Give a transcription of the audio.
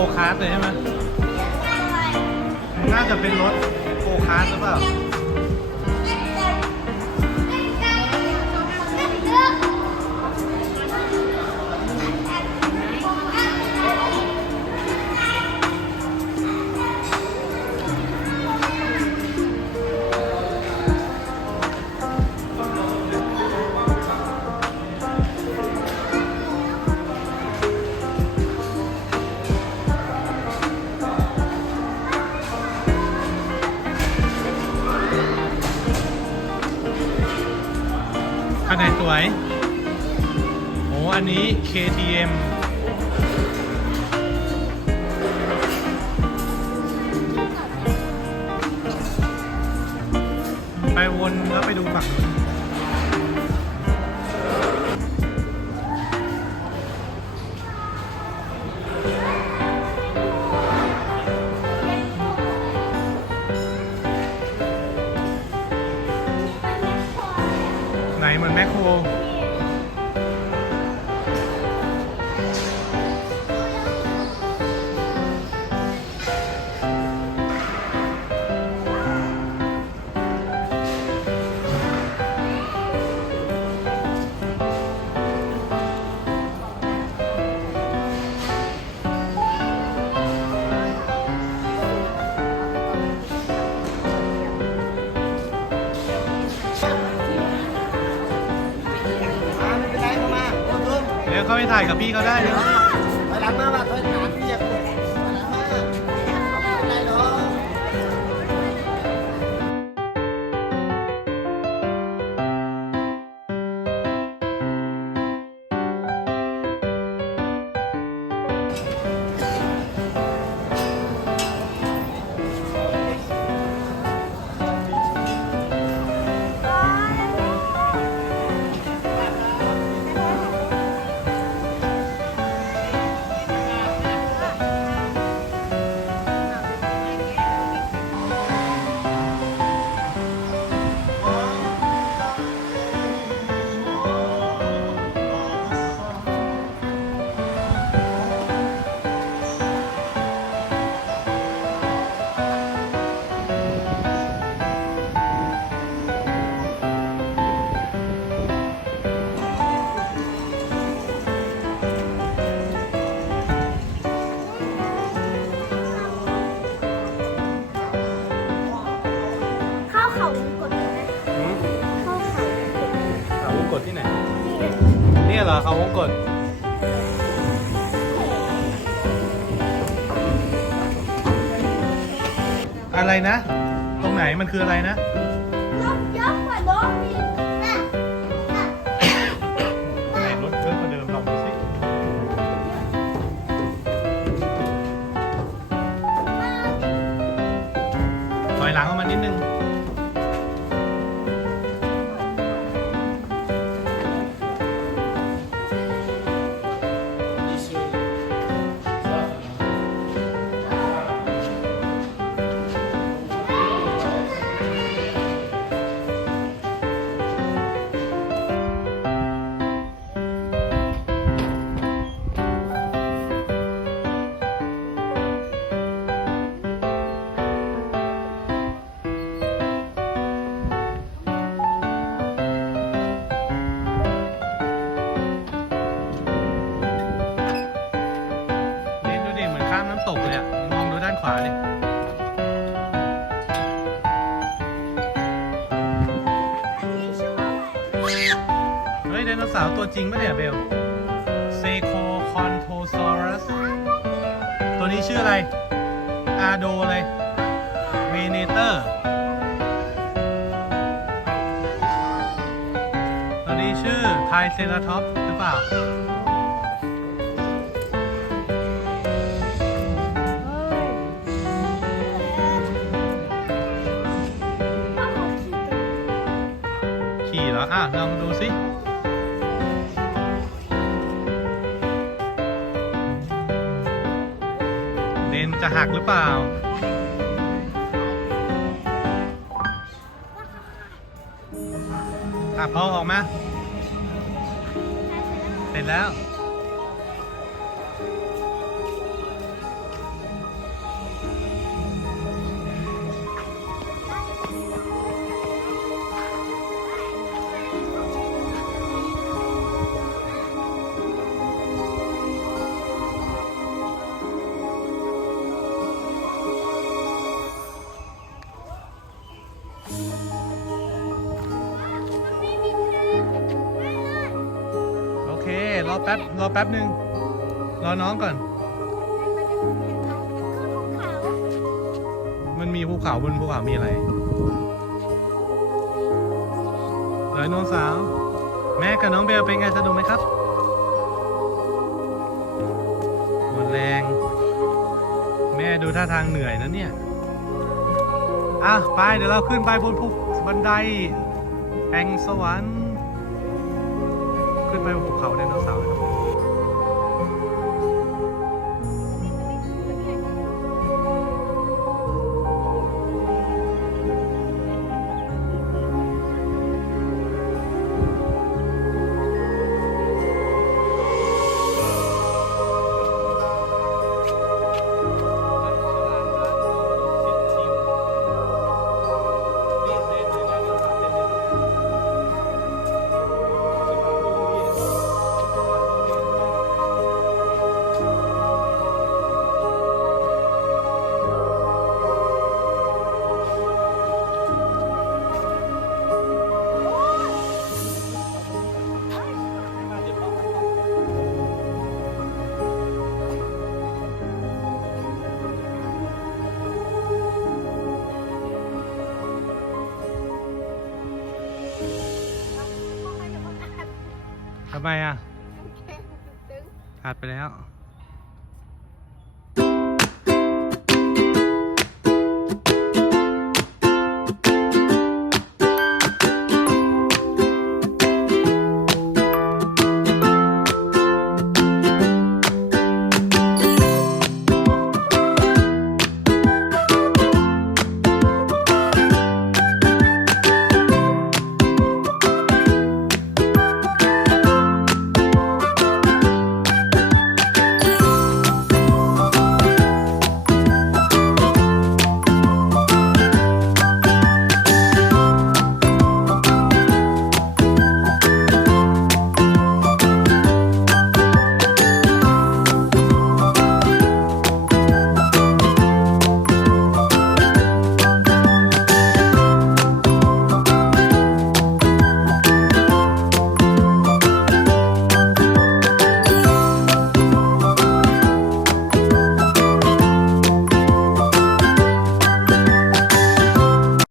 โกคาร์ทเลยใช่ไหมน่าจะเป็นรถโกคาร์ทหรือเปล่า นนี้ KTM ไปวนแล้วไปดูฝั่งนู้นไหนเหมือนแมคโคร ไปถ่ายกับพี่เขาได้เลย กดที่ไหน เนี่ยเหรอเขาวงกดอะไรนะ ตรงไหนมันคืออะไรนะ รถเยอะกว่ารถอีกอะอะไหนรถเยอะกว่าเดิมลองดูสิถอยหลังออกมานิดนึงามน้ำตกเลยอะมองดูด้านขวาดิอันนี้ชื่อว่าอะไรเฮ้ยไดโนเสาร์ตัวจริงปะเนี่ยเบลเซโคคอนโทซอรัส ตัวนี้ชื่ออะไร อาโดอะไรเวเนเตอร์ ตัวนี้ชื่อไทเซราท็อปหรือเปล่า อะลองดูสิเลนจะหักหรือเปล่า อะพอออกมา เสร็จแล้ว แป๊บรอแป๊บหนึ่งรอน้องก่อน มันมีภูเขาบนภูเขามีอะไรไดโนเสาร์แม่กับน้องเบลเป็นไงสนุกไหมครับหมดแรง แม่ดูท่าทางเหนื่อยนะเนี่ยอะไปเดี๋ยวเราขึ้นไปบนภูบันไดแห่งสวรรค์ ขึ้นไปบนภูเขาไดโนเสาร์นะครับ ทำไมอะตึงขาดไปแล้วเ